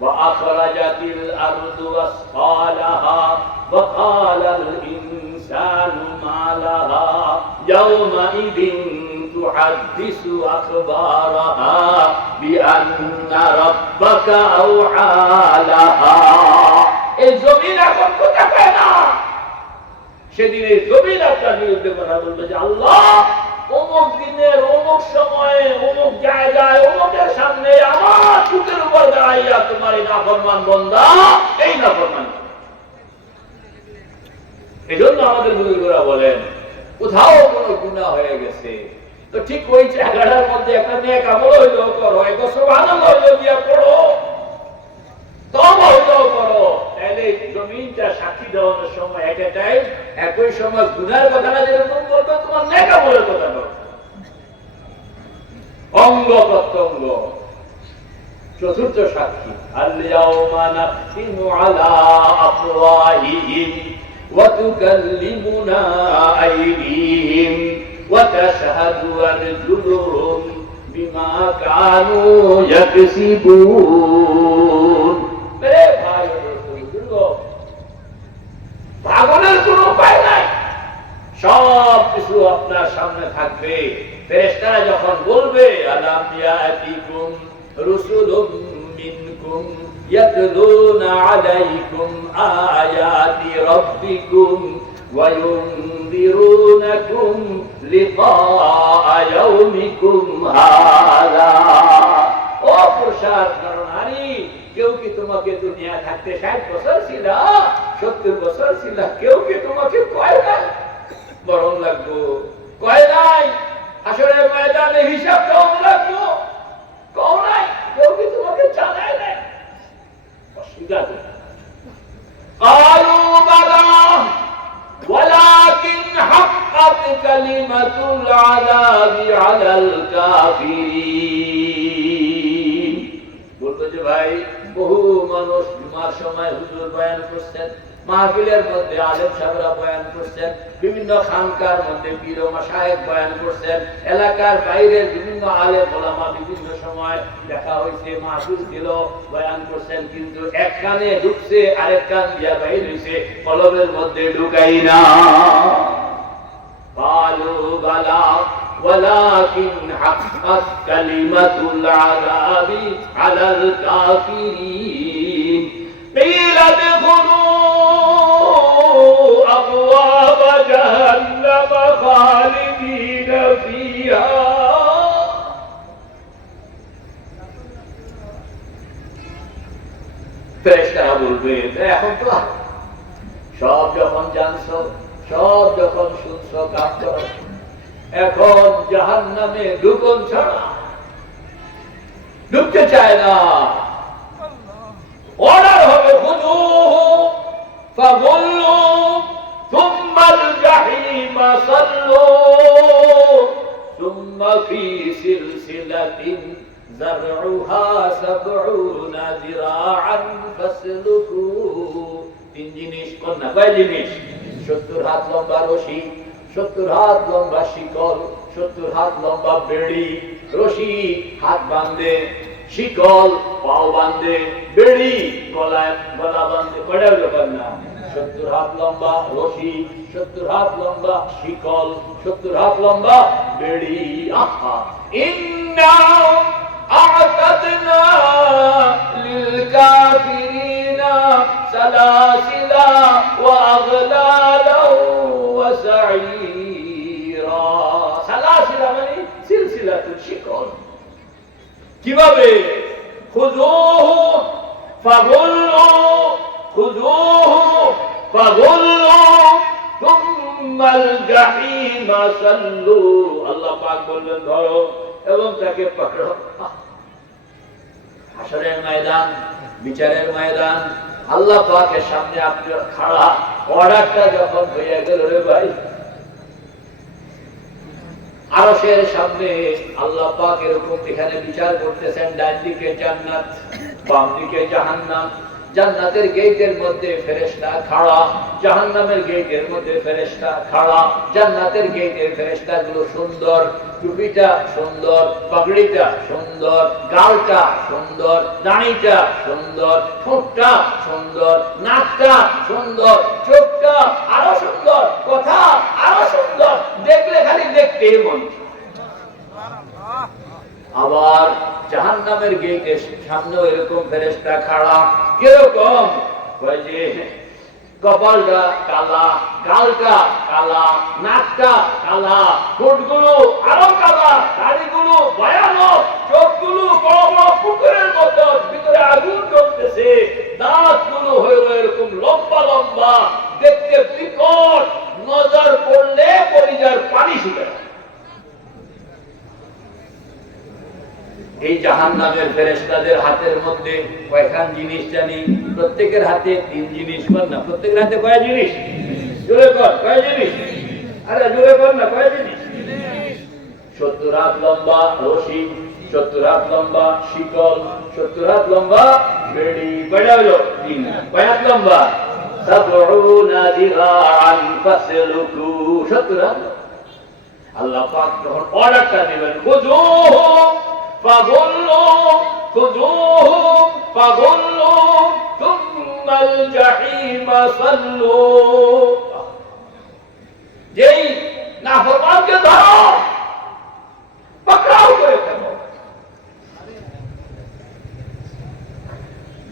وأخرجت الأرض أثقالها وقال الإنسان ما لها يومئذ تحدث أخبارها بأن ربك أوحى لها এই জমিন এখন কোথায় পায় না সেদিন এই জমিন আপনার বিরুদ্ধে কথা বলবে যে আল্লাহ অমুক দিনের অমুক সময়ে অমুক জায়গায় অমুকের সামনে আমার চুকের উপর দাঁড়াইয়া তোমার এই নাফরমান বান্দা এই নাফরমান। এই জন্য আমাদের বুজুর্গরা বলেন কোথাও কোনো গুনাহ হয়ে গেছে তো ঠিক ওই জায়গাটার মধ্যে একটা নেক আমল হইলেও করো, একটা সুবহানাল্লাহ হইলেও দিয়া পড়ো, তওবা হইলেও করো, তাহলে জমিনটা সাক্ষী দেওয়ার সময় একটাই একই সময় গুনার কথাটা যেরকম বলবে তোমার নেক আমলের কথা বলবে অঙ্গ প্রত্যঙ্গ। চতুর্থ সাক্ষী আল-ইয়াওমা নাখতিমু আলা আফওয়াহিহিম ওয়া তুকাল্লিমুনা আইদিহিম ওয়া তাশহাদু আরজুলুহুম বিমা কানু ইয়াকসিবুন। মেরে ভাই বুজুর্গ, ভাগনের কোনো উপায় নাই, সব কিছু আপনার সামনে থাকবে। ফেরেশতারা যখন বলবে আলাম ইয়াতিকুম রুসুলুম মিনকুম ইয়াতলুনা আলাইকুম আয়াতি রাব্বিকুম ওয়া ইউনদিরুনাকুম লিকা ইয়াউমিকুম হাযা। ও পুরুষার নরনারী, কেউ কি তোমাকে দুনিয়া থাকতে 60 বছর ছিল, 70 বছর ছিল, কেউ কি তোমাকে কয় নাই? বরং লাগবো কয় নাই, আসরের ময়দানে হিসাব কেমন লাগবো কও নাই, কেউ কি তোমাকে জানায় নাই? অস্বীকার করে قالوا بلى ولكن حقت كلمة العذاب على الكافرين। বলতো যে ভাই বহু মানুষ জুমার সময় হুজুর বয়ান করছেন, মাহফিলের মধ্যে আলেম সাহেবরা বয়ান করছেন, বিভিন্ন খানকার মধ্যে পীর ও মাশায়েখ বয়ান করছেন, এলাকার বাইরের বিভিন্ন আলেম ওলামা বিভিন্ন সময় দেখা হয়েছে, মাহফিল ছিল, বয়ান করছেন, কিন্তু এক কানে ঢুকছে আরেক কান দিয়া বাইর হইছে, কলবের মধ্যে ঢুকাই না। قالوا بلى ولكن حقت كلمة العذاب على الكافرين قيل ادخلوا أبواب جهنم خالدين فيها। ফেরেশতারা বলবে এখন তো সব যখন জানছো, সব যখন শুনছো, কাজ করো, এখন জাহান্নামে ঢুকন ছাড়া ঢুকতে চায় না। অর্ডার হবে খুযুহু ফাগুল্লু থুম্মাল জাহিমা সাল্লু থুম্মা ফি সিলসিলাতিন যারউহা ৭০ যিরাআন ফাসলুকু। তিন জিনিস কোনটা? কয় জিনিস? ৭০ হাত লম্বা রশি, ৭০ হাত লম্বা শিকল, ৭০ হাত লম্বা বেড়ি। রশি হাত বাঁধে, শিকল পাও বাঁধে, বেড়ি গলায় গলা বাঁধে। কয়টা ব্যাপার না? ৭০ হাত লম্বা রশি, ৭০ হাত লম্বা শিকল, ৭০ হাত লম্বা বেড়ি। আহা, ইন্না আ'তাদনা লিল কাফিরিনা সালাসিলা ওয়া আগলালা ওয়া সাঈরা। সালাসিলা মানে সিলসিলাতুল শিকল। কিভাবে? খুযুহু ফাগুল্লু, খুযুহু ফাগুল্লু থুম্মাল জাহিমা সাল্লু। আল্লাহ পাক বললেন ধরো এবং তাকে পাকড়ো। হাসরের ময়দান, বিচারের ময়দান, আল্লাহ পাকের সামনে আপনি খাড়া। অর্ডারটা যখন হয়ে গেল রে ভাই, আরশের সামনে আল্লাহ পাক এরকম এখানে বিচার করতেছেন, ডান দিকে জান্নাত, বাম দিকে জাহান্নাম। জান্নাতের গেটের মধ্যে ফেরেশতা খাড়া, জাহান্নামের গেটের মধ্যে ফেরেশতা খাড়া। জান্নাতের গেটের ফেরেশতাগুলো সুন্দর, টুপিটা সুন্দর, পাগড়িটা সুন্দর, গালটা সুন্দর, দাড়িটা সুন্দর, ঠোঁটটা সুন্দর, নাকটা সুন্দর, চোখটা আরো সুন্দর, কথা আরো সুন্দর, দেখলে খালি দেখতেই মন। আবার জাহান্নামের গেটের সামনেও এরকম ফেরেশতা খাড়া। কিরকম? যে কপালটা কালা, গালটা কালা, নাকটা কালা, ঠোঁটগুলো আরো কালা, দাড়িগুলো ভয়ানক, চোখগুলো বড় বড় পুকুরের মতো, ভিতরে আগুন জ্বলতেছে, দাঁতগুলো হলো এরকম লম্বা লম্বা, দেখতে বিকট, নজর পড়লে পরিজার পানি ছুটে। এই জাহান্নামের ফেরেশতাদের হাতের মধ্যে কয়খান জিনিস জানি? প্রত্যেকের হাতে 3 জিনিস। কর না, প্রত্যেকের হাতে কয় জিনিস? জোরে কর, কয় জিনিস? আরে জোরে কর না, কয় জিনিস? 70 হাত লম্বা রশি, 70 হাত লম্বা শিকল, 70 হাত লম্বা বেড়ি। কয়টা হলো? 3। কয় হাত লম্বা? 70 যিরাআন ফাসলুকু। 70 হাত। আল্লাহ পাক যখন অর্ডারটা দিবেন, খুযুহুম فغلوا خذوهم فغلوا ثم الجحيم صلوا। যেই নাফরমানকে ধরো, পাকড়াও করে ফেলো।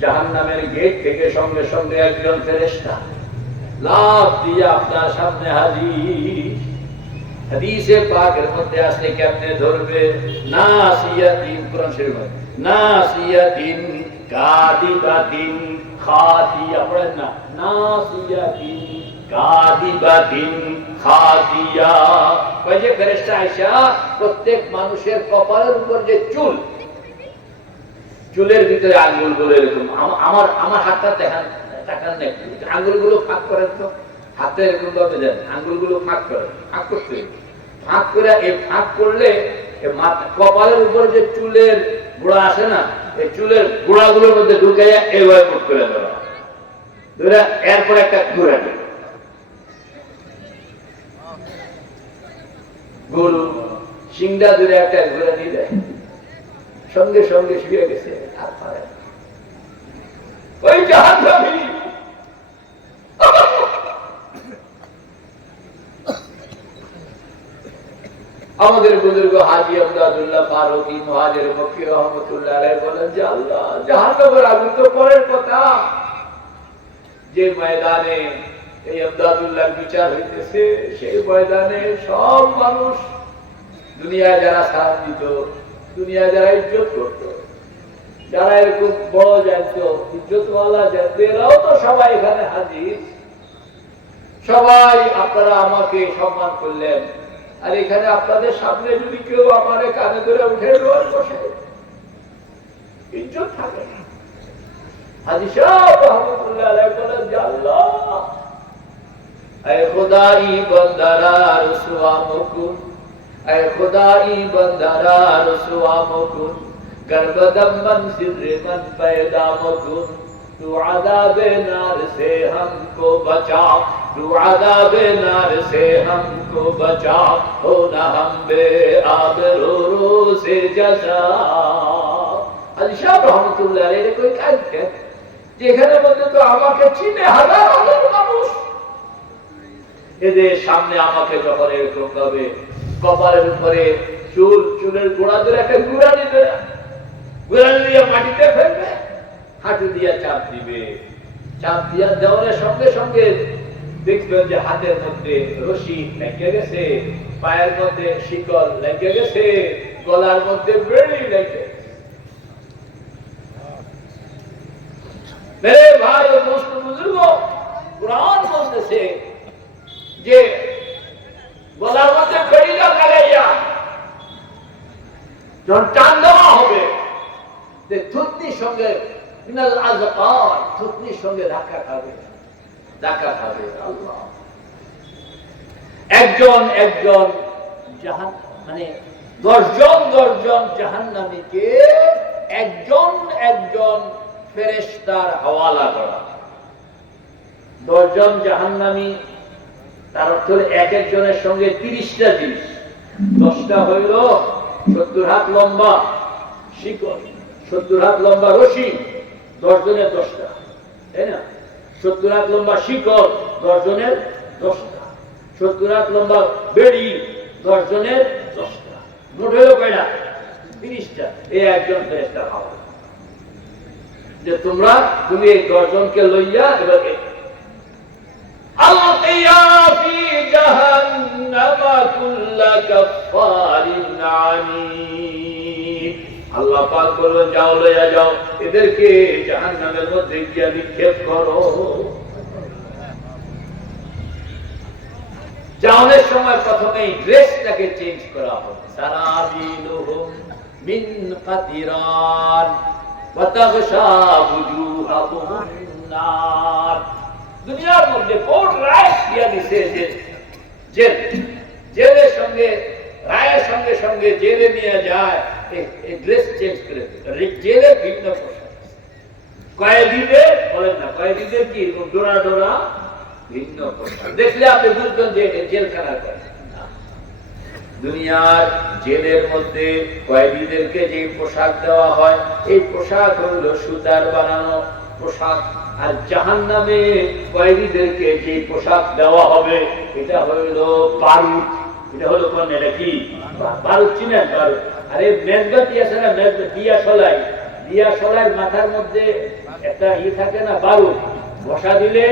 জাহান্নামের গেট থেকে সঙ্গে সঙ্গে একজন ফেরেশতা লাফ দিয়ে আপনার সামনে হাজির। হাদিসে পাকের মধ্যে আসলে কেমনে ধরবে? নাসিয়াতিন, কোরআন শরীফ, নাসিয়াতিন কাদিবাতিন খাতিয়া। পড়েন না? নাসিয়াতিন কাদিবাতিন খাতিয়া। ওই যে ফেরেশতা আয়েশা প্রত্যেক মানুষের কপালের উপর যে চুল, চুলের ভিতরে আঙ্গুলগুলো এরকম, আমার আমার হাতটা দেখান, দেখান না, আঙ্গুলগুলো ফাঁক করেন তো, হাতে এরকম ভাবে দেন, আঙ্গুলগুলো ফাঁক করেন, ফাঁক করতে ফাঁক করে, এই ফাঁক করলে কপালের উপর যে চুলের গোড়া আসে না, এই চুলের গোড়াগুলোর মধ্যে ঢুকাইয়া এইভাবে ফুট করে দেওয়া, ধরে এরপর একটা ঘুরে দেবে। গরু সিংড়া ধরে একটা ঘুরে নিয়ে দেয়, সঙ্গে সঙ্গে শুয়ে গেছে, আর পারে ওই জাহান্নামী। আমাদের বুজুর্গ হাজী আমদাদুল্লাহ ফারুকী মুহাজির মক্কি রহমাতুল্লাহ আলাইহি বলেন যে আল্লাহ, জাহান্নামের আগুন তো পরের কথা, যে ময়দানে এই আমদাদুল্লাহ বিচার হইতেছে, সেই ময়দানে সব মানুষ, দুনিয়ায় যারা সাথ দিত, দুনিয়ায় যারা ইজ্জত করত, যারা এরকম বড় জানতো, ইজ্জতওয়ালা জানতো, এরাও তো সবাই এখানে হাজির। সবাই আপনারা আমাকে সম্মান করলেন, আর এখানে আপনাদের সামনে যদি কেউ আমার কানে ধরে উঠে রোজ বসে, ইজ্জত থাকে না। হাজী সাহেব রহমাতুল্লাহ আলাইহি বলেন যে আল্লাহ, এ খোদাই বান্দারা রসুয়া মুকুন, এ খোদাই বান্দারা রসুয়া মুকুন, গর্বদম মন সির মন पैदा মুকুন, तू अज़ाब नार से हमको बचा, तू अज़ाब नार से हमको बचा, हो ना हम बेआबरू से जज़ा। আলী সাহেব রহমাতুল্লাহ আলাইহি কই কাঁদতেন, যেখানে মধ্যে তো আমাকে চিনে হাজার হাজার মানুষ, এদের সামনে আমাকে যখন এরকম ভাবে কপালের উপরে চুলের গোড়া ধরে একটা গুড়ানি ধরে, গুড়ানি দিয়ে মাটিতে ফেলবে, হাঁটু দিয়া চাপ দিবে, চাপ দিয়া দেওয়ার সঙ্গে সঙ্গে দেখবেন যে হাতের মধ্যে রশি লেগে গেছে, পায়ের মধ্যে শিকল লেগে গেছে, গলার মধ্যে বেড়ি লেগে। মেরে ভাই ও দোস্ত বুজুর্গ, কুরআন বলতেছে যে গলার মধ্যে বেড়ি লাগাইয়া যখন টান দেওয়া হবে, যে থুতনির সঙ্গে মিনাল আযকার, থুতনির সঙ্গে ধাক্কা খাবে, ধাক্কা খাবে। আল্লাহ, একজন একজন জাহান, মানে 10 জন 10 জন জাহান্নামীকে একজন একজন ফেরেশতার হাওয়ালা করা। 10 জন জাহান্নামী, তার অর্থ হলো এক একজনের সঙ্গে 30টা জিনিস। 10টা হইল 70 হাত লম্বা শিকল, 70 হাত লম্বা রশি, 10 জনের 10টা, তাই না? 70 হাত লম্বা শিকল, 10 জনের 10টা। 70 হাত লম্বা বেড়ি, 10 জনের 10টা। মোট হইল কয়টা? 30টা। এই একজন ফেরেশতার হাওয়ালা যে তুমি এই 10 জনকে লইয়া এবার আলকিয়া ফি জাহান্নামা কুল্লা কাফফারিন আনীদ। আল্লাহ পাক বললেন, যাও লইয়া যাও, এদেরকে জাহান্নামের মধ্যে গিয়া নিক্ষেপ করো। যাওয়ার সময় প্রথমেই ড্রেসটাকে চেঞ্জ করা হবে। সারাবিলুহুম মিন কাতিরান ওয়া তাগশা বুজুহাহুম নার। দুনিয়ার মধ্যে কোর্ট রায় দিয়া দিছে যে জেলের সঙ্গে রায়ের সঙ্গে সঙ্গে জেলে নিয়ে যায়, এই ড্রেস চেঞ্জ করে জেলের ভিন্ন পোশাক। কয়েদিদের বলেন না, কয়েদিদের কি ডোরা ডোরা ভিন্ন পোশাক। দেখলে আপনি বুঝবেন যে জেলখানার কয়েদি। দুনিয়ার জেলের মধ্যে কয়েদিদেরকে যে পোশাক দেওয়া হয়, এই পোশাক হইল সুতার বানানো পোশাক। আর জাহান্নামে কয়েদিদেরকে যে পোশাক দেওয়া হবে, এটা হইল বারুদ। এটা হলো কোন, এটা কি বারুদ, চিনেন? বারুদ। আরে মেজবাতি আছে না, দিয়া সলাই, দিয়া সলাইয়ের মাথার মধ্যে একটা থাকে না, বারুদ। বসা দিলে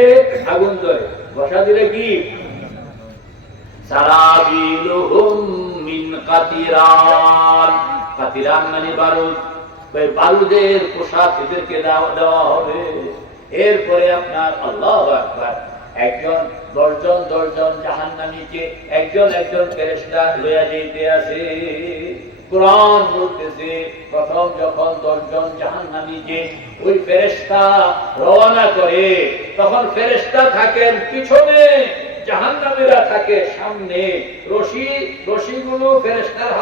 আগুন ধরে, বসা দিলে কি? সারাবিলুহুম মিন কাতিরান। কাতিরান মানে বারুদ। বারুদের পোশাক এদেরকে দেওয়া হবে। এরপরে আপনার আল্লাহু আকবার, একজন 10 জন জাহান্নামীকে একজন একজন ফেরেশতা লইয়া যাইতে আছে। কুরআন বলতেছে, প্রথম যখন 10 জন জাহান্নামীকে ওই ফেরেশতা রওনা করে, তখন ফেরেশতা থাকেন পিছনে, জাহান্নামীরা থাকে সামনে। রশিগুলো ফেরেশতার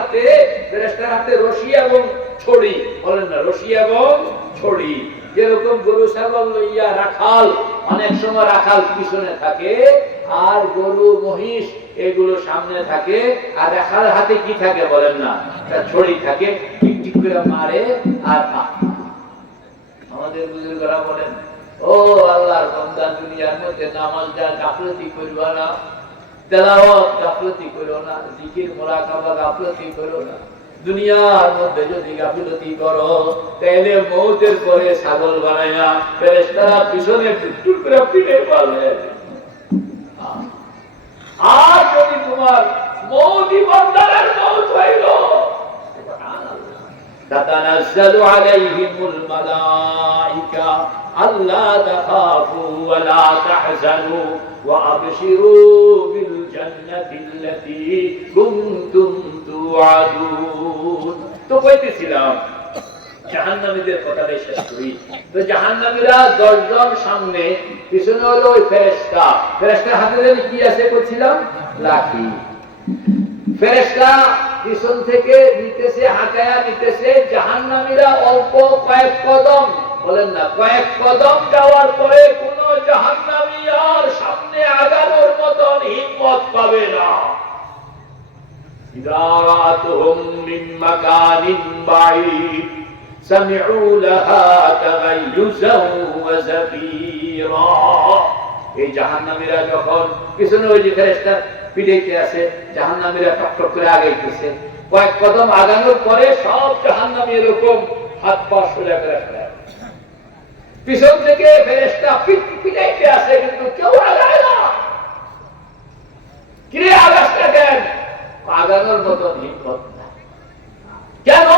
হাতে রশি এবং ছড়ি, বলেন না, রশি এবং ছড়ি। যেরকম গরু ছাগল লইয়া রাখাল, অনেক সময় রাখাল পিছনে থাকে, আর গরু মহিষ এগুলো সামনে থাকে, আর রাখাল হাতে কি থাকে বলেন না, ছড়ি থাকে, টিক টিক করে মারে। আর আমাদের বুজুর্গরা বলেন, ও আল্লাহর বান্দা, দুনিয়ার মধ্যে নামাজ যা গাফলতি করবা না, তেলাওয়াত গাফলতি করো না, জিকির মুরাকাবা গাফলতি করো না। দুনিয়ার মধ্যে যদি গাফিলতি করো, তাহলে মৌতের পরে ছাগল বানায়া ফেরেশতারা পিছনে টুকটুক করে পিঠে পাবে। আর যদি তোমার মৌতই বান্দারের মৌত হইল, তাতানাজ্জালু আলাইহিমুল মালাইকা আল্লা তাখাফু ওয়া লা তাহজানু ওয়া আবশিরু বিল জান্নাতিল্লাতী কুনতুম তুআদুন। তো কইতেছিলাম জাহান্নামীদের কথাটাই শেষ করি। তো জাহান্নামীরা 10 জন সামনে, পিছনে হলো ওই ফেরেশতা। ফেরেশতার হাতে কি আছে বলছিলাম? লাঠি। ফেরেশতা পিছন থেকে নিতেছে, হাঁটায়া নিতেছে। জাহান্নামীরা অল্প কয়েক কদম, বলেন না, কয়েক কদম যাওয়ার পরে কোন জাহান্নামী আর সামনে আগানোর মতন হিম্মত পাবে না। ইযা রাআতুহুম মিন মাকানিন বাঈদ সামি'উ লাহা তাগায়্যুযান ওয়া যাফীরা। এই জাহান্নামীরা যখন পিছনে ওই যে ফেরেশতা পিড়াইতে আছে, জাহান্নামীরা টকটক করে আগাইতেছে। কয়েক কদম আগানোর পরে সব জাহান্নামী এরকম হাত পা সোজা করে ফেলে। পিছন থেকে ফেরেশতা পিড়াইতে আছে, কিন্তু কেউ আগায় না। কিরে আগাসটা কেন? আগানোর মতন হিম্মত না। কেন?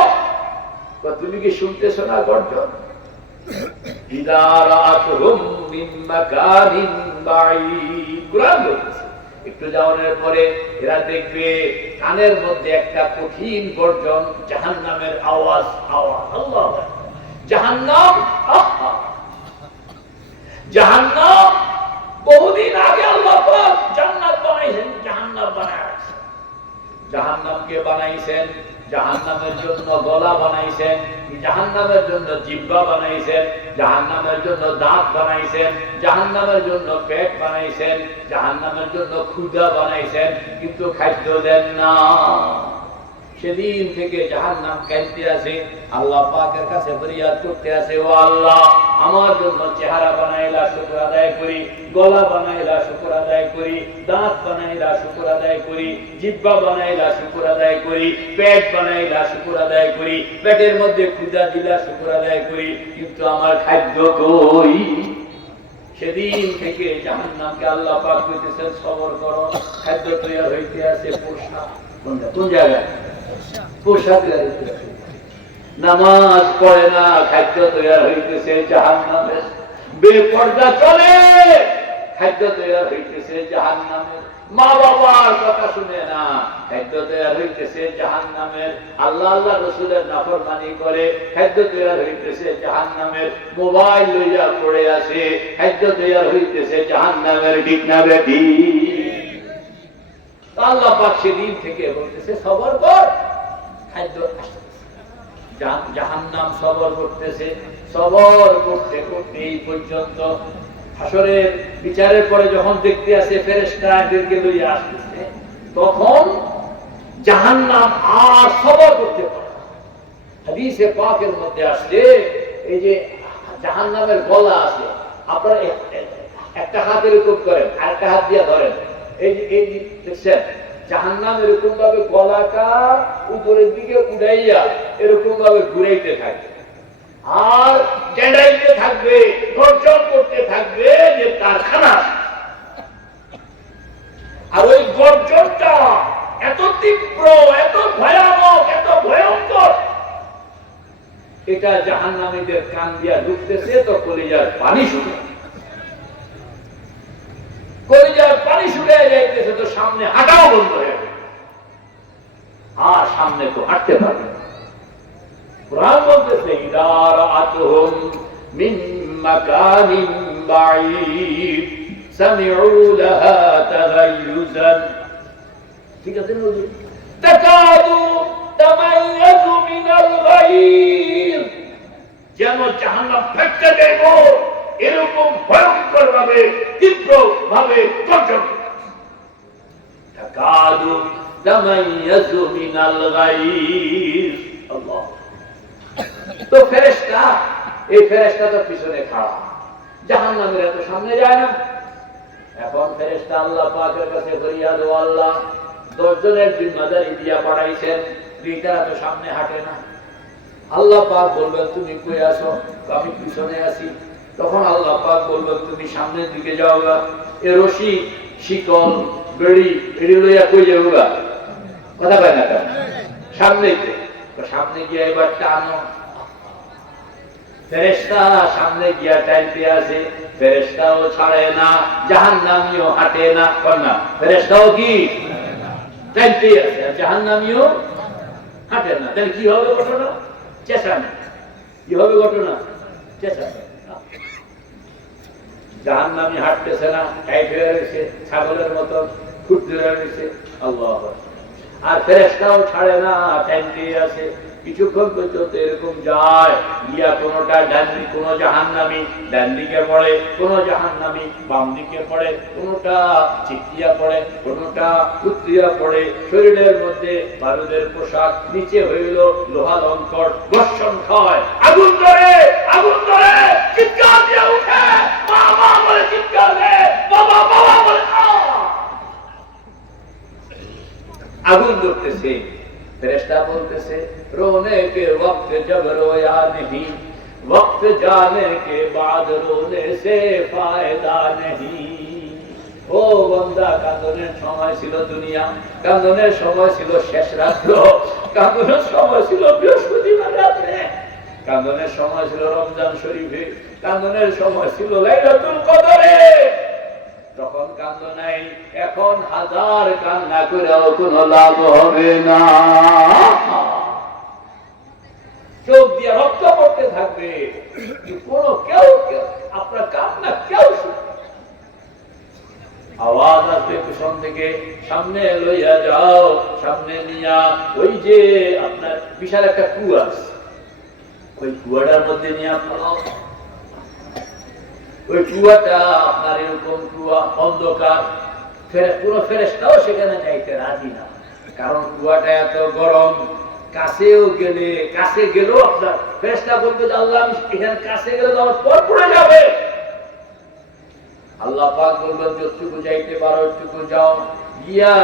তুমি কি শুনতেছো না গর্জন? ইযা রাআতুহুম মিন মাকানিন বাঈদ। কুরআন বলতেছে, একটু যাওয়ার পরে এরা দেখবে কানের মধ্যে একটা কঠিন গর্জন, জাহান্নামের আওয়াজ। আল্লাহু আকবার। জাহান্নাম, জাহান্নাম বহুদিন আগে আল্লাহ পাক জান্নাত বানাইছেন, জাহান্নাম বানাইছেন। জাহান্নামকে বানাইছেন, জাহান্নামের জন্য গলা বানাইছেন, জাহান্নামের জন্য জিহ্বা বানাইছেন, জাহান্নামের জন্য দাঁত বানাইছেন, জাহান্নামের জন্য পেট বানাইছেন, জাহান্নামের জন্য ক্ষুধা বানাইছেন, কিন্তু খাদ্য দেন না। সেদিন থেকে জাহান্নাম কাঁদতে আছে, আল্লাহ পাকের কাছে ফরিয়াদ করতে আছে, ও আল্লাহ আমার জন্য চেহারা বানাইলা শুকর আদায় করি, গলা বানাইলা শুকর আদায় করি, দাঁত বানাইলা শুকর আদায় করি, জিহ্বা বানাইলা শুকর আদায় করি, পেট বানাইলা শুকর আদায় করি, পেটের মধ্যে ক্ষুধা দিলা শুকর আদায় করি, কিন্তু আমার খাদ্য কই? সেদিন থেকে জাহান্নামকে আল্লাহ পাক কইতেছেন সবর করো, খাদ্য তৈরি হইতে আছে পোশাক। কোন জায়গায়? পোশাক নামাজ পড়ে না, খাদ্য তৈরি হইতেছে জাহান্নামের। বেপরদা চলে, খাদ্য তৈরি হইতেছে জাহান্নামের। মা বাবার কথা শুনে না, খাদ্য তৈরি হইতেছে জাহান্নামের। আল্লাহ আল্লাহ রাসূলের নাফরমানি করে, খাদ্য তৈরি হইতেছে জাহান্নামের। মোবাইল লইয়া পড়ে আছে, খাদ্য তৈরি হইতেছে জাহান্নামের। ঠিক না বেটি? আল্লাহ পাক সেদিন থেকে বলতেছে সবর কর, খাদ্য আসতেছে। জাহান্নাম সবর করতেছে, সবর করতে করতে এই পর্যন্ত হাসরের বিচারের পরে যখন দেখতে আসে ফেরেশতা এদেরকে লইয়া আসতেছে, তখন জাহান্নাম আর সবর করতে পারে। হাদিসে পাকের মধ্যে আসছে, এই যে জাহান্নামের গলা আছে, আপনারা একটা হাত এরকম করেন, আরেকটা হাত দিয়ে ধরেন, এই যে দেখছেন জাহান্নাম এরকম ভাবে গলাটা উপরের দিকে উড়াইয়া এরকম ভাবে ঘুরাইতে থাকবে, আর টেন্ডাইতে থাকবে, গর্জন করতে থাকবে যে তার খানা। আর ওই গর্জনটা এত তীব্র, এত ভয়ানক, এত ভয়ঙ্কর, এটা জাহান্নামীদের কান দিয়া ঢুকতেছে, তো কলিজার পানি শুনে, কলিজার পানি শুকিয়ে যাইতেছে, তো সামনে হাঁটাও বন্ধ হয়ে যাবে, আর সামনে তো হাঁটতে পারবে না। কুরআন বলতেছে ইদা রাআতুহুম মিন মাকানিন বাঈদ সামিউ লাহা তাগায়ুযান। ঠিক আছে না? তাকাদু তামাইয়াজু মিনাল গায়ব, যেন জাহান্নাম ফেটে যাইব, এরকম ভয়ঙ্কর ভাবে, তীব্র ভাবে গর্জন। তাকাদু তামাইয়াজু মিনাল গায়ব। আল্লাহ। তো ফেরেশতা, এই ফেরেশতা তো পিছনে খাড়া, জাহান্নামের এত সামনে যায় না। এখন ফেরেশতা আল্লাহ পাকের কাছে ফরিয়াদ, ও আল্লাহ 10 জনের জিম্মাদারি দিয়া পাঠাইছেন, তারা তো সামনে হাঁটে না। আল্লাহ পাক বলবেন তুমি কই আছো? আমি পিছনে আছি। তখন আল্লাহ পাক বলবেন তুমি সামনের দিকে যাও গা, এ রশি শিকল বেড়ি এড়ি লইয়া কই যাবো গা? কথা পায় না কেন? সামনে সামনে গিয়ে এবার টানো। ফেরেশতা সামনে গিয়া টাইলতে আছে, ফেরেশতাও ছাড়ে না, জাহান্নামীও হাঁটে না। কন্যা ফেরেশতাও কি টাইলতে আছে, জাহান্নামীও হাঁটে না। তাহলে কি হবে ঘটনা? চেঁচানো। কি হবে ঘটনা? চেঁচানো। জাহান্নামী হাঁটতেছে না, টাইট হয়ে রয়েছে, ছাগলের মতো খুঁট ধরে রয়েছে। আল্লাহ। আর ফেরেশতাও ছাড়ে না, টাইলতে আছে। কিছুক্ষণ পর্যন্ত এরকম যায়, গিয়া কোনটা ডান দিকে, কোন জাহান্নামী ডান দিকে পড়ে, কোন জাহান্নামী বাম দিকে পড়ে, কোনটা চিকিয়া পড়ে, কোনটা উত্তরিয়া পড়ে। শরীরের মধ্যে বারুদের পোশাক, নিচে হইল লোহা লঙ্কর, ঘর্ষণ খায়, আগুন ধরে, আগুন ধরে, চিৎকার দিয়ে উঠে, মা মা বলে চিৎকার দেয়, বাবা বাবা বলে আগুন ধরতেছে। फरिश्ता बोलते से रोने के वक्त जब रोया नहीं, वक्त जाने के बाद रोने से फायदा नहीं। ও বান্দা, কান্দনের সময় ছিল দুনিয়া, কান্দনের সময় ছিল শেষ রাত্র, কান্দনের সময় ছিল বৃহস্পতিবার রাত্রে, কান্দনের সময় ছিল রমজান শরীফে, কান্দনের সময় ছিল লাইলাতুল কদরে। তখন কান্দ নাই, এখন হাজার কান্না করেও কোনো লাভ হবে না। চোখ দিয়ে রক্ত পড়তে থাকবে, কোনো কেউ আপনার কান্না কেউ শুনবে। আওয়াজ আসবে পিছন থেকে, সামনে লইয়া যাও, সামনে নিয়া ওই যে আপনার বিশাল একটা কুয়া আছে, ওই কুয়াটার মধ্যে নিয়ে আপনার ওই কুয়াটা আপনার এরকম কুয়া, অন্ধকার, কোনো ফেরেশতাও সেখানে যাইতে রাজি না, কারণ কুয়াটা এত গরম। কাছে গেলেও আপনার ফেরেশতা বলবে যে আল্লাহ আমি এখানে কাছে গেলে তো আমার পর পড়ে যাবে। আল্লাহ পাক বলবেন যতটুকু যাইতে পারো ওইটুকু যাও, গিয়া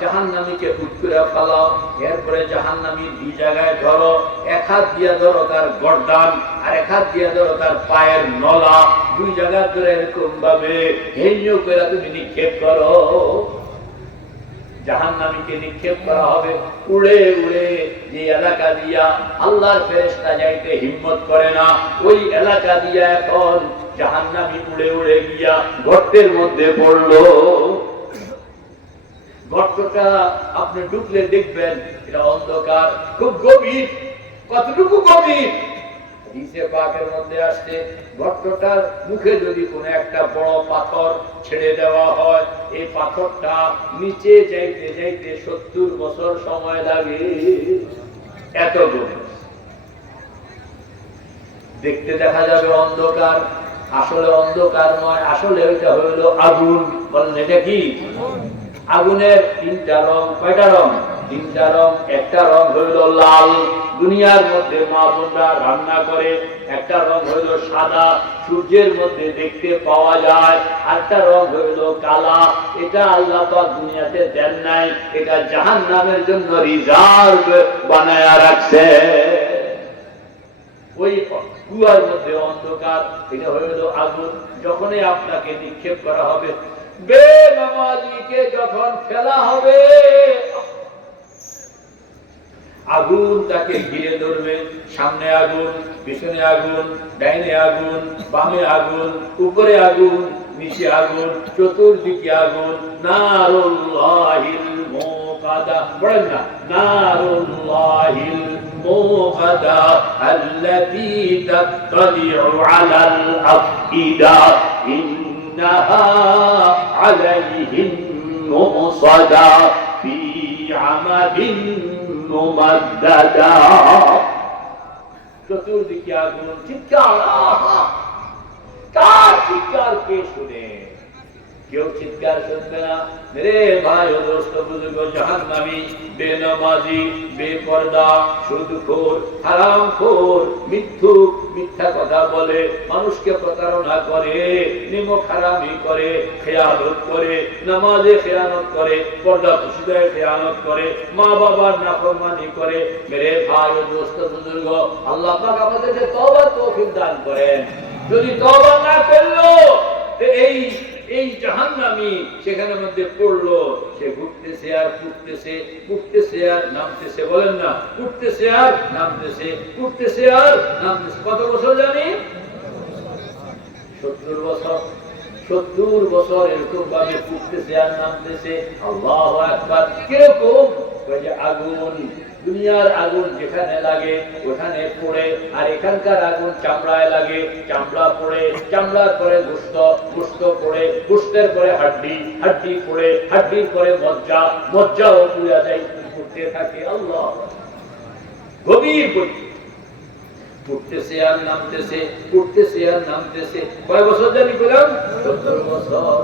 জাহান্নামীকে হুট করে ফেলাও। এরপরে জাহান্নামী দুই জায়গায় ধরো, এক হাত দিয়া ধরো তার গর্দান, আর এক হাত দিয়া ধরো তার পায়ের নলা, দুই জায়গা ধরে এরকম ভাবে হেন্য করে তুমি নিক্ষেপ করো। জাহান্নামীকে নিক্ষেপ করা হবে উড়ে উড়ে যে এলাকা দিয়া আল্লাহর ফেরেশতা যাইতে হিম্মত করে না, ওই এলাকা দিয়া এখন জাহান্নামী উড়ে উড়ে গিয়া গর্তের মধ্যে পড়লো। গর্তটা আপনি ঢুকলে দেখবেন এটা অন্ধকার, খুব গভীর। কতটুকু গভীর? হাদিসে পাকের মধ্যে আসছে গর্তটার মুখে যদি কোনো একটা বড় পাথর ছেড়ে দেওয়া হয়, এই পাথরটা নিচে যাইতে যাইতে 70 বছর সময় লাগে। এত গভীর। দেখতে দেখা যাবে অন্ধকার, আসলে অন্ধকার নয়, আসলে ওইটা হইল আগুন। বলেন এটা কি? আগুনের তিনটা রং। কয়টা রং? তিনটা রং। একটা রং হইল লাল, দুনিয়ার মধ্যে মা বোনরা রান্না করে। একটা রং হইল সাদা, সূর্যের মধ্যে দেখতে পাওয়া যায়। আরেকটা রং হইল কালা, এটা আল্লাহ পাক দুনিয়াতে দেন নাই, এটা জাহান্নামের জন্য রিজার্ভ বানায়া রাখছে। ওই কুয়ার মধ্যে অন্ধকার, এটা হইল আগুন। যখনই আপনাকে নিক্ষেপ করা হবে, বেনামাজিকে যখন ফেলা হবে, আগুন তাকে ঘিরে ধরবে। সামনে আগুন, পিছনে আগুন, ডাইনে আগুন, বামে আগুন, উপরে আগুন, নিচে আগুন, চতুর্দিকে আগুন। নারুল্লাহিল মুকাদা, বলেন না, নারুল্লাহিল মুকাদা আল্লাতী তাত্তালিউ আলাল আফইদা ইন্নাহা আলাইহিম মুসাদা ফি আমাদিন মুমাদ্দাদা। চতুর্দিকে আগুন, চিৎকার। কার চিৎকার কে শুনে? কেউ চিৎকার শুনবে না। মেরে ভাই ও দোস্ত বুজুর্গ, জাহান্নামী, বেনামাজি, বেপরদা, সুদখোর, হারামখোর, মিথ্যুক, মিথ্যা কথা বলে, মানুষকে প্রতারণা করে, নিমক হারামি করে, খেয়ানত করে, নামাজে খেয়ানত করে, পর্দা পুশিদায় খেয়ানত করে, মা বাবার নাফরমানি করে। মেরে ভাই ও দোস্ত বুজুর্গ, আল্লাহ পাক আমাদেরকে তওবার তৌফিক দান করেন। যদি তওবা না করলো, এই জাহান্নামী সেখানে মধ্যে পড়লো, সে ঘুরতেছে আর উঠতেছে, উঠতেছে আর নামতেছে। বলেন না, উঠতেছে আর নামতেছে, উঠতেছে আর নামতেছে। কত বছর জানি? 70 বছর। 70 বছর এরকম ভাবে উঠতেছে আর নামতেছে। আল্লাহু আকবার। কিরকম? আগুন, দুনিয়ার আগুন যেখানে লাগে ওখানে পড়ে, আর এখানকার আগুন চামড়ায় লাগে, চামড়া পড়ে, চামড়ার পরে গোশত, গোশত পড়ে, গোশতের পরে হাড্ডি, হাড্ডি পড়ে, হাড্ডির পরে মজ্জা, মজ্জাও পুড়ে যায়, পড়তে থাকে। আল্লাহ, গভীর উঠতেছে আর নামতেছে, উঠতেছে আর নামতেছে। কয় বছর জানি বললাম? 70 বছর।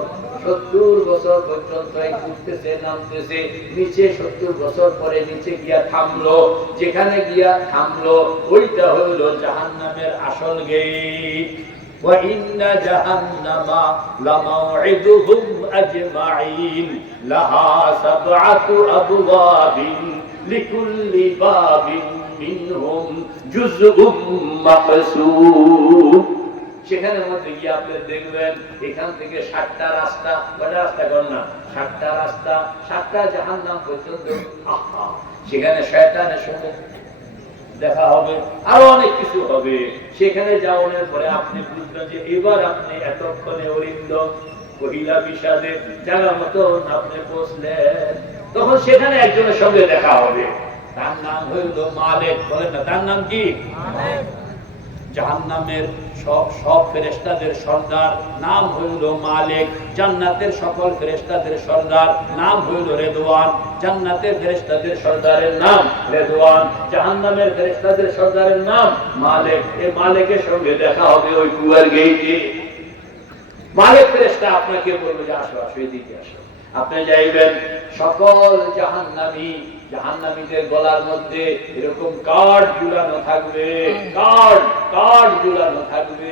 70 বছর পর্যন্ত উঠতেছে নামতেছে। নিচে 70 বছর পরে নিচে গিয়া থামলো। যেখানে গিয়া থামলো ওইটা হইল জাহান্নামের আসল গেট। وَإِنَّ جَهَنَّمَ لَمَوْعِدُهُمْ أَجْمَعِينَ لَهَا 7 أَبْوَابٍ لِكُلِّ بَابٍ মিনহুম জুজউম মাকসুম। সেখানে মধ্যে গিয়ে আপনি দেখবেন এখান থেকে 7টা রাস্তা, কয়টা রাস্তা কর না? 7টা রাস্তা, 7টা জাহান্নাম পর্যন্ত। সেখানে শয়তানের সঙ্গে দেখা হবে, আরো অনেক কিছু হবে। সেখানে যাওয়ার পরে আপনি বুঝবেন যে এবার আপনি এতক্ষণে অরিন্দম কহিলা বিষাদে জায়গা মতো আপনি পৌঁছলেন। তখন সেখানে একজনের সঙ্গে দেখা হবে, তার নাম হইল মালিক। বলেন না, তার নাম কি? জাহান্নামের সব ফেরেশতাদের সর্দার নাম হইল মালিক। জান্নাতের সকল ফেরেশতাদের সর্দার নাম হইল রেদওয়ান। জান্নাতের ফেরেশতাদের সর্দারের নাম রেদওয়ান, জাহান্নামের ফেরেশতাদের সর্দারের নাম মালিক। এই মালিকের সঙ্গে দেখা হবে ওই কুয়ার গেইটে। মালিক ফেরেশতা আপনাকে বলবে যে আসো আসো এদিকে আসো। আপনি যাইবেন, সকল জাহান্নামীদের গলার মধ্যে এরকম কার্ড ঝুলানো থাকবে, কার্ড ঝুলানো থাকবে।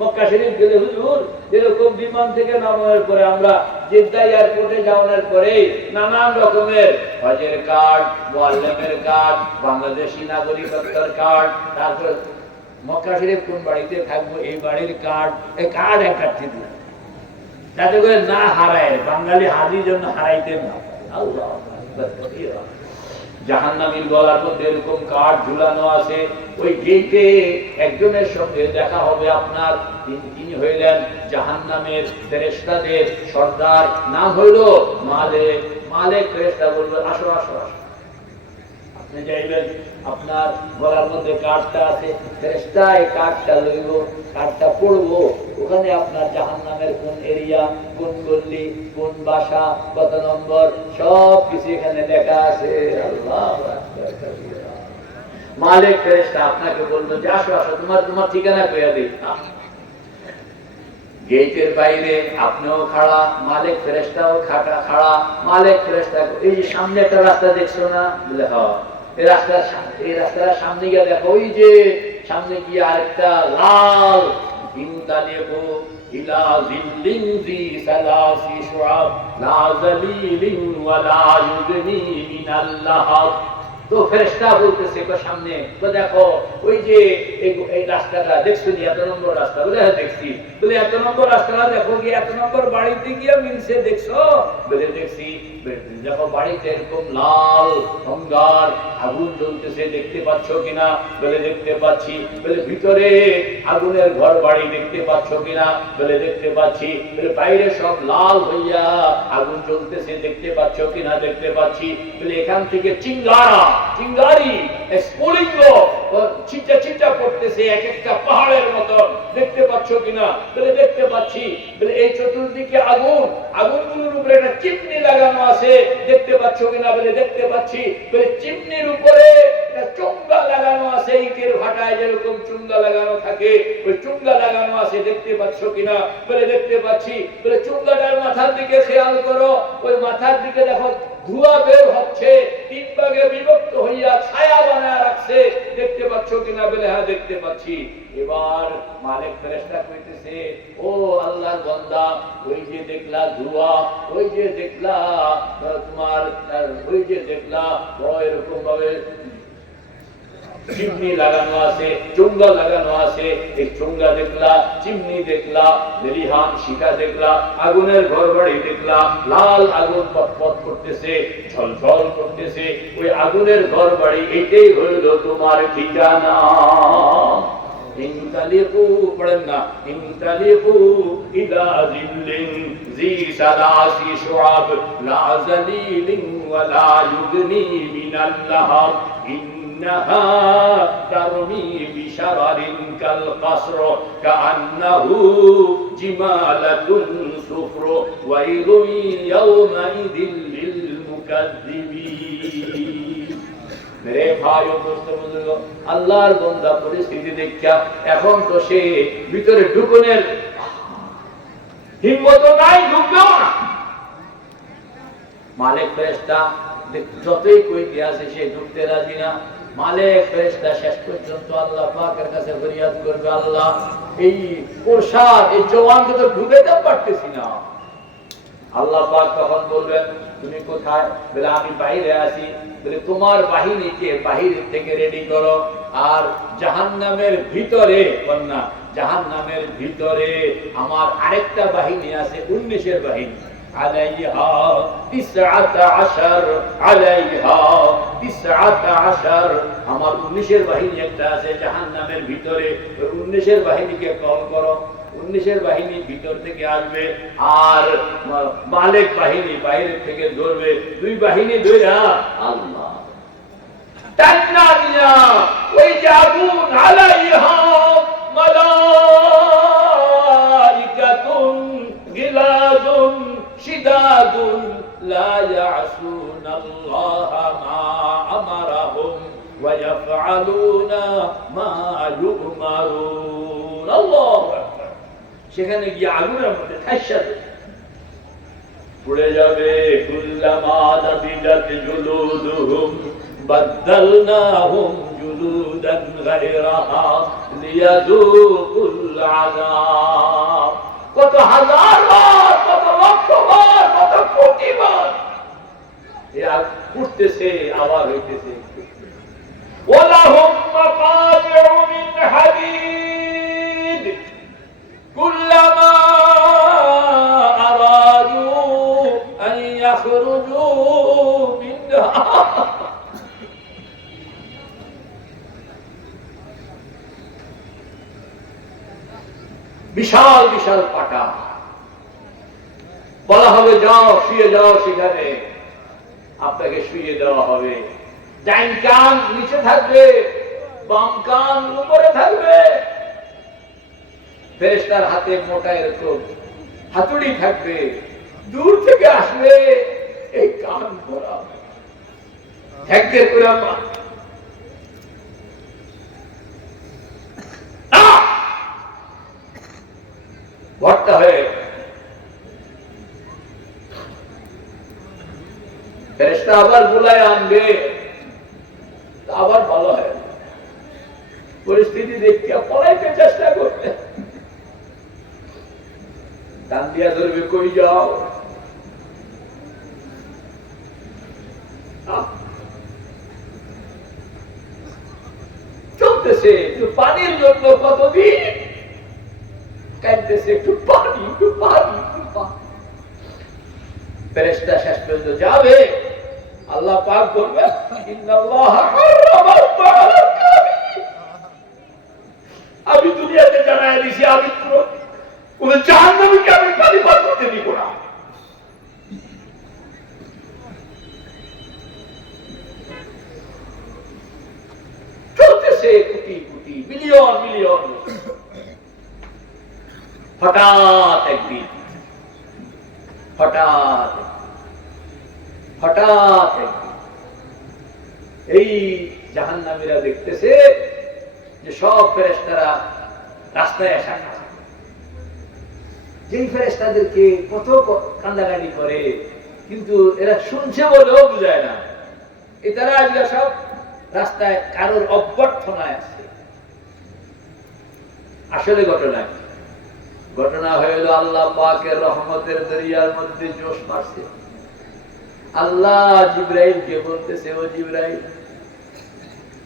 মক্কা শরীফ গেলে হুজুর এরকম বিমান থেকে নামার পরে আমরা জেদ্দা এয়ারপোর্টে যাওয়ার পরে নানান রকমের হজের কার্ড, মুআল্লিমের কার্ড, বাংলাদেশি নাগরিকত্বের কার্ড, তারপর মক্কা শরীফ কোন বাড়িতে থাকবো এই বাড়ির কার্ড, এই কার্ড একটা দিন যাতে করে না হারায়, বাঙালি হাজির জন্য হারাইতে না পারে। আল্লাহ জাহান্নামীর গলার মধ্যে এরকম কার্ড ঝুলানো আছে। ওই গেটে একজনের সঙ্গে দেখা হবে আপনার, তিনি হইলেন জাহান্নামের ফেরেশতাদের সর্দার, নাম হইল মালিক। ফেরেশতা বলবে আসো আসো আসো। আপনি যাইবেন, আপনার গলার মধ্যে কার্ডটা আছে, ফেরেশতা এই কার্ডটা লইব, কার্ডটা পড়বো, ওখানে আপনার জাহান্নামের কোন এরিয়া, কোন গল্লি, কোন বাসা, কত নম্বর, সব কিছু এখানে লেখা আছে। আল্লাহু আকবার। মালিক ফেরেশতা আপনাকে বললো যে আসো আসো, তোমার ঠিকানা কইয়া দিই। গেটের বাইরে আপনিও খাড়া, মালিক ফেরেশতাও খাড়া। মালিক ফেরেশতা এই যে সামনে একটা রাস্তা দেখছো না? বলে হ্যাঁ। এই রাস্তার সামনে গিয়ে দেখো, ওই যে সামনে গিয়ে আরেকটা লাল ইনতালিকু ইলা জিল্লিন জি সালাসি শুআব লা যালিলিন ওয়ালা ইউগনি মিনাল লাহাব। তো ফেরেশতা বলতেছে সামনে, তো দেখো ওই যে এই রাস্তাটা দেখছো, এত নম্বর রাস্তা? বলে হ্যাঁ দেখছি। বলে এত নম্বর রাস্তাটা দেখো, গিয়ে এত নম্বর বাড়িতে গিয়ে মিলছে দেখছো? বলে দেখছি। দেখো বাড়িতে এরকম লাল অঙ্গার আগুন জ্বলতেছে, দেখতে পাচ্ছ কিনা? বলে দেখতে পাচ্ছি। বলে ভিতরে আগুনের ঘর বাড়ি দেখতে পাচ্ছ কিনা? বলে দেখতে পাচ্ছি। বলে বাইরে সব লাল হইয়া আগুন জ্বলতেছে, দেখতে পাচ্ছ কিনা? দেখতে পাচ্ছি। বলে এখান থেকে চিঙ্গারি স্ফুলিঙ্গ ছিটা পড়তেছে এক একটা পাহাড়ের মতন, দেখতে পাচ্ছ কিনা? বলে দেখতে পাচ্ছি। বলে এই চতুর্দিকে আগুনগুলোর উপরে একটা চিমনি লাগানো আছে, দেখতে পাচ্ছ কিনা? বলে দেখতে পাচ্ছি। বলে চিমনির উপরে একটা চুঙ্গা লাগানো আছে, ইটের ভাটায় যেরকম চুঙ্গা লাগানো থাকে ওই চুঙ্গা লাগানো আছে, দেখতে পাচ্ছ কিনা? বলে দেখতে পাচ্ছি। বলে চুঙ্গাটার মাথার দিকে খেয়াল করো, ওই মাথার দিকে দেখো ধোঁয়া বের হচ্ছে, 3 ভাগে বিভক্ত হইয়া ছায়া বানায় রাখছে, দেখতে পাচ্ছ কিনা? বলে হ্যাঁ দেখতে পাচ্ছি। এবার মালিক ফেরেশতা কইতেছে, ও আল্লাহর বান্দা, ওই যে দেখলা ধোঁয়া, ওই যে দেখলা তোমার, ওই যে দেখলা বড় এরকম ভাবে চিমনি লাগানো আছে, চুঙ্গা লাগানো আছে, এই চুঙ্গা দেখলা, চিমনি দেখলা, লেলিহান শিখা দেখলা, আগুনের ঘর বাড়ি দেখলা, লাল আগুন পটপট করতেছে, ঝলঝল করতেছে, ওই আগুনের ঘর বাড়ি, এটাই হইল তোমার ঠিকানা। ইনতালিকু পড়েন না, ইনতালিকু ইলা জিল্লিন জি সালাসি শুআব লা যালিলিন ওয়ালা ইউগনি মিনাল লাহাব إنها ترمي بشرر كالقصر كأنه جمالة صفر ويل يومئذ للمكذبين। মেরে ভাই ও দোস্ত বুঝল, আল্লাহর বান্দা পরিস্থিতি দেখা এখন তো সে ভিতরে ঢুকনের হিম্মত নাই, ঢুকবেও না। মালিক ফেরেশতা যতই কইতে আছে সে ঢুকতে রাজি না। মালিক ফেরেশতা শেষ পর্যন্ত আল্লাহ পাকের কাছে ফরিয়াদ করবে, আল্লাহ এই পোশাক এই জওয়ানকে তো ঢুকাইতে পারতেছি না। আল্লাহ পাক তখন বলবেন, তুমি কোথায়? বলে আমি বাইরে আছি। বলে তোমার বাহিনীকে বাহির থেকে রেডি করো, আর জাহান্নামের ভিতরে কন্যা, জাহান্নামের ভিতরে আমার আরেকটা বাহিনী আছে, 19 বাহিনী। عليها 19 عليها 19 আমার 19 বাহিনী একটা আছে জাহান্নামের ভিতরে। 19 বাহিনীকে কল করো, 19 বাহিনী ভিতর থেকে আসবে, আর মালিক বাহিনী বাইরে থেকে ধরবে। 2 বাহিনী ধইরা আল্লাহ টান্না দিয়া ওই যে আগুন, আলাইহা মালাইকাতুন গিলাদুন শিদাদুন লা ইয়াসুনাল্লাহা মা আমারাহুম ওয়া ইয়াফআলুনা মা ইউমারুন। আল্লাহু আকবার। সেখানে গিয়ে আগুনের মধ্যে ঠাইসা পুড়ে যাবে। কুল্লামা নাদিজাত জুলুদুহুম বাদদালনাহুম জুলুদান গায়রাহা লিয়াযুকুল আযাব। কত হাজার বার, কত লক্ষ বার, কত কোটি বার এ আগ পুড়তেছে, আওয়াজ হইতেছে। ওয়ালাহুম মাকাদিউ মিন হাদিদ কুল্লামা আরাদু আন ইয়াখরুজু মিনহা। বিশাল বিশাল পাটা, বলা হবে যাও শুয়ে যাও সেখানে, আপনাকে শুয়ে দেওয়া হবে। ডাইন কান নিচে থাকবে, বাম কান উপরে থাকবে। ফেরেশতার হাতে মোটা এরকম হাতুড়ি থাকবে, দূর থেকে আসবে এই কান ধরা হ্যাকের করে ভর্তা হয়ে ফেরেশতা আবার বুলায় আনবে, আবার ভালো হয়। পরিস্থিতি দেখিয়া পলাইতে চেষ্টা করবে, টান দিয়া ধরবে, কই যাও। চলতেছে একটু পানির জন্য, কতদিন কাঁদতেছে, একটু পানি, একটু পানি, একটু পানি। ফেরেশতা শেষ পর্যন্ত যাবে, আল্লাহ পাক বলবে আমি দুনিয়াতে জানাই দিছি আমি কোন জাহান্নামীকে আমি পানি পান করতে দিব না। চলতেছে কোটি কোটি, মিলিয়ন মিলিয়ন। হঠাৎ একদিন, হঠাৎ হঠাৎ এই জাহান্নামীরা দেখতেছে যে সব ফেরেশতারা রাস্তায় আসা, যেই ফেরেশতাদেরকে কত কান্দাকাটি করে, কিন্তু এরা শুনছে বলেও বুঝায় না। এটারা আজকে সব রাস্তায় কারোর অভ্যর্থনায় আছে। আসলে ঘটনা কি? ঘটনা হইল আল্লাহ পাকের রহমতের দরিয়ার মধ্যে জোশ মারছে। আল্লাহ জিবরাইলকে বলতেছে, ও জিবরাইল,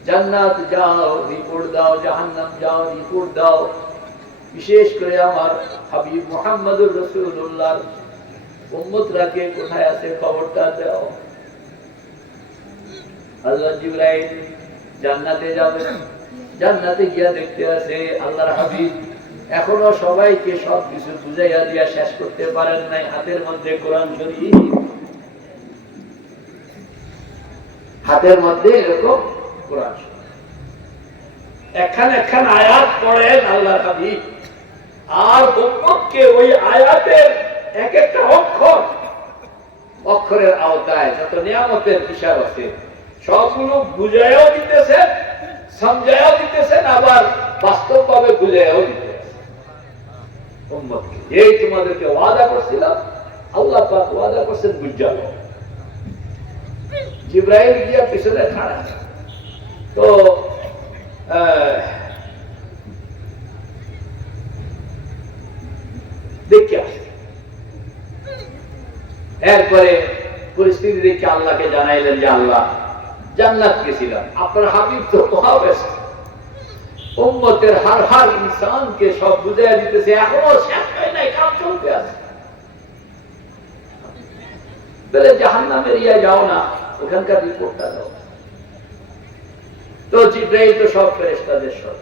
জান্নাত যাও রিপোর্ট দাও, জাহান্নাম যাও রিপোর্ট দাও। বিশেষ করে আমার হাবিব মুহাম্মদুর রাসূলুল্লাহর উম্মতরা কে কোথায় আছে খবরটা দাও। আল্লাহ জিবরাইল জান্নাতে যাবে, জান্নাতে গিয়া দেখতে আছে আল্লাহর হাবিব এখনো সবাইকে সবকিছু বুঝাইয়া দিয়া শেষ করতে পারেন নাই। হাতের মধ্যে কোরআন শরীফ, হাতের মধ্যে এরকম কোরআন শরীফ, একখান একখান আয়াত পড়েন আল্লাহর হাবিব, আর উম্মতকে ওই আয়াতের এক একটা অক্ষর, অক্ষরের আওতায় যত নিয়ামতের হিসাব আছে সবগুলো বুঝাইয়াও দিতেছেন, সমঝাইয়াও দিতেছেন, আবার বাস্তবভাবে বুঝাইয়াও দিতেছেন উম্মতকে। এই তোমাদেরকে ওয়াদা করছিলাম, আল্লাহ পাক ওয়াদা করছেন, বুঝাল। জিবরাইল গিয়া পিছনে খাড়া, তো দেখে আসে। এরপরে পরিস্থিতি দেখে আল্লাহকে জানাইলেন যে আল্লাহ জান্নাত গেছিলাম, আপনার হাবিব তো মহাব্যস্ত, উম্মতের হার হার ইনসানকে সব বুঝাইয়া দিতেছে, এখনো শেষ হয় নাই, কাজ চলতে আছে। বলে জাহান্নামের ইয়া যাও না, ওখানকার রিপোর্টটা দাও। তো জিবরাইল তো সব ফেরেশতাদের সব,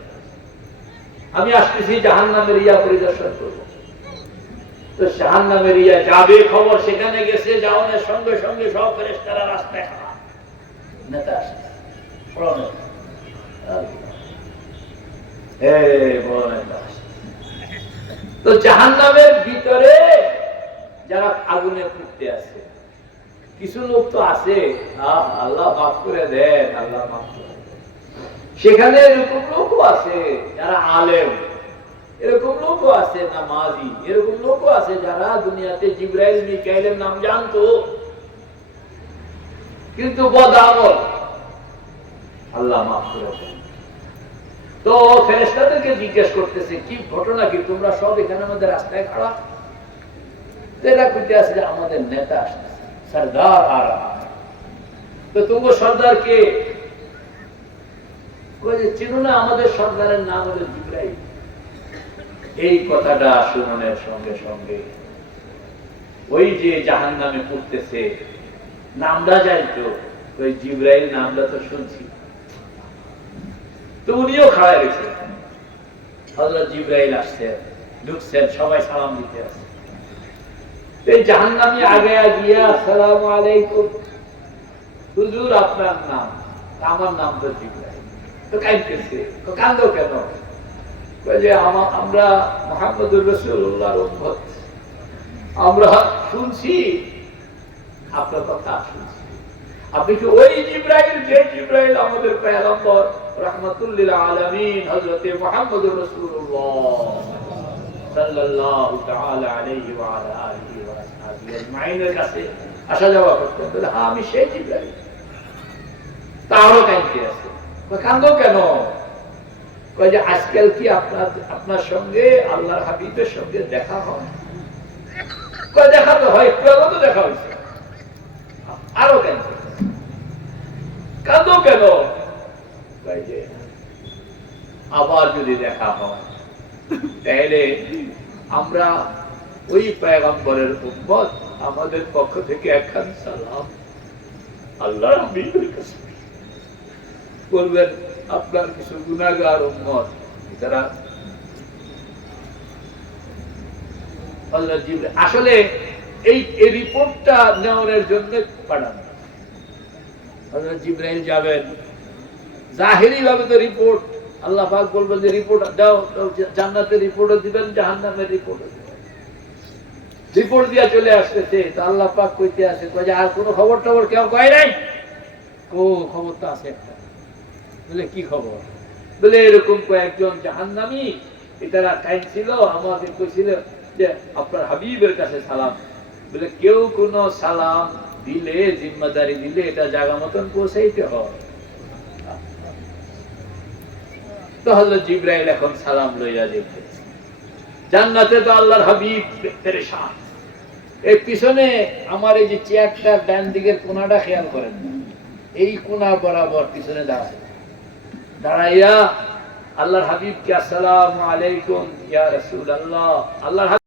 আমি আসতেছি জাহান্নামের ইয়া পরিদর্শন করব। তো জাহান্নামের ইয়া যাবে খবর, সেখানে গেছে, যাওয়ানোর সঙ্গে সঙ্গে সব ফেরেশতারা রাস্তায় খাড়া, নেতা আসছে, তো জাহান্নামের ভিতরে যারা আগুনে পুড়তে আছে, কিছু লোক তো আছে আল্লাহ মাফ করে দেন, আল্লাহ মাফ করে দেন। সেখানে এরকম লোকও আছে যারা আলেম, এরকম লোকও আছে নামাজি, এরকম লোকও আছে যারা দুনিয়াতে জিবরাইল মিকাইলের নাম জানতো, কিন্তু বদআমল। আল্লাহ মাফ করে দেন। তো ফেরেশতাদেরকে জিজ্ঞেস করতেছে, কি ঘটনা কি, তোমরা সব এখানে আমাদের রাস্তায় খাড়া? এরা কইতে আছে যে আমাদের নেতা আসতেছে, সরদার আর। তো তোমার সর্দার কে? চিনো না, আমাদের সর্দারের নাম হলো জিবরাইল। এই কথাটা শুনানোর সঙ্গে সঙ্গে ওই যে জাহান্নামে পড়তেছে নামটা যাইতো, ওই জিবরাইল নামটা তো শুনছি, তো উনিও খাড়া গেছে। হযরত জিবরাইল আসছেন, ঢুকছেন, সবাই সালাম দিতে আছে। এই জাহান্নামী আগে গিয়া আসসালামু আলাইকুম হুজুর, আপনার নাম? আমার নাম তো জিবরাইল। তো কাঁদতেছে, তো কাঁদো কেন? যে আমরা মুহাম্মদুর রাসূলুল্লাহর উম্মত, আমরা শুনছি আপনার কথা, শুনছি আপনি কি ওই জিবরাইল যে জিবরাইল আমাদের পয়গম্বর রাহমাতুল লিল আলামিন হযরত মুহাম্মদুর রাসূলুল্লাহ সাল্লাল্লাহু তাআলা আলাইহি ওয়া আলা আলিহি ওয়া আসহাবিহি আজমাইনের কাছে আসা যাওয়া করতেন? বলে হ্যাঁ, আমি সেই জিবরাইল। তারও কাঁদতে আছে। কাঁদো কেন? কয় যে আজকাল কি আপনার সঙ্গে আল্লাহর হাবিবের সঙ্গে দেখা হয়? কয় দেখা তো হয়, একটু আগে তো দেখা হয়েছে। আরো কেন কাঁদো কেন? কয় যে আবার যদি দেখা হয় তাহলে আমরা ওই পয়গম্বরের উম্মত, আমাদের পক্ষ থেকে একখান সালাম আল্লাহর হাবিবের কাছে বলবেন, আপনার কিছু গুনাহগার উম্মত তারা। আসলে এই রিপোর্টটা নেওয়ার জন্য পাঠান। হযরত জিবরাইল যাবেন, জাহিরি ভাবে তো রিপোর্ট, আল্লাহ পাক বলবেন যে রিপোর্ট দাও, জান্নাতের রিপোর্টও দিবেন, জাহান্নামের রিপোর্টও দিবেন। রিপোর্ট দিয়া চলে আসতেছে, তো আল্লাহ পাক কইতে আছে, কয় যে আর কোনো খবর টবর কেউ কয় নাই? খবর তো আছে একটা। বলে কি খবর? বলে এরকম কয়েকজন জাহান্নামী, এটারা কাঁদছিল, আমাকে কইছিল যে আপনার হাবিবের কাছে সালাম। বলে কেউ কোন সালাম দিলে, জিম্মাদারি দিলে এটা জায়গা মতন পৌঁছাইতে হয়। তো হযরত জিবরাইল এখন সালাম লইয়া যেতেছে। জান্নাতে তো আল্লাহর হাবিব পেরেশান। এই পিছনে আমার এই যে চেয়ারটা ডান দিকের কোণাটা খেয়াল করেন না, এই কোণা বরাবর পিছনে দাঁড়াইয়া আল্লাহর হাবিবকে আসসালামু আলাইকুম ইয়া রাসূলুল্লাহ, আল্লাহর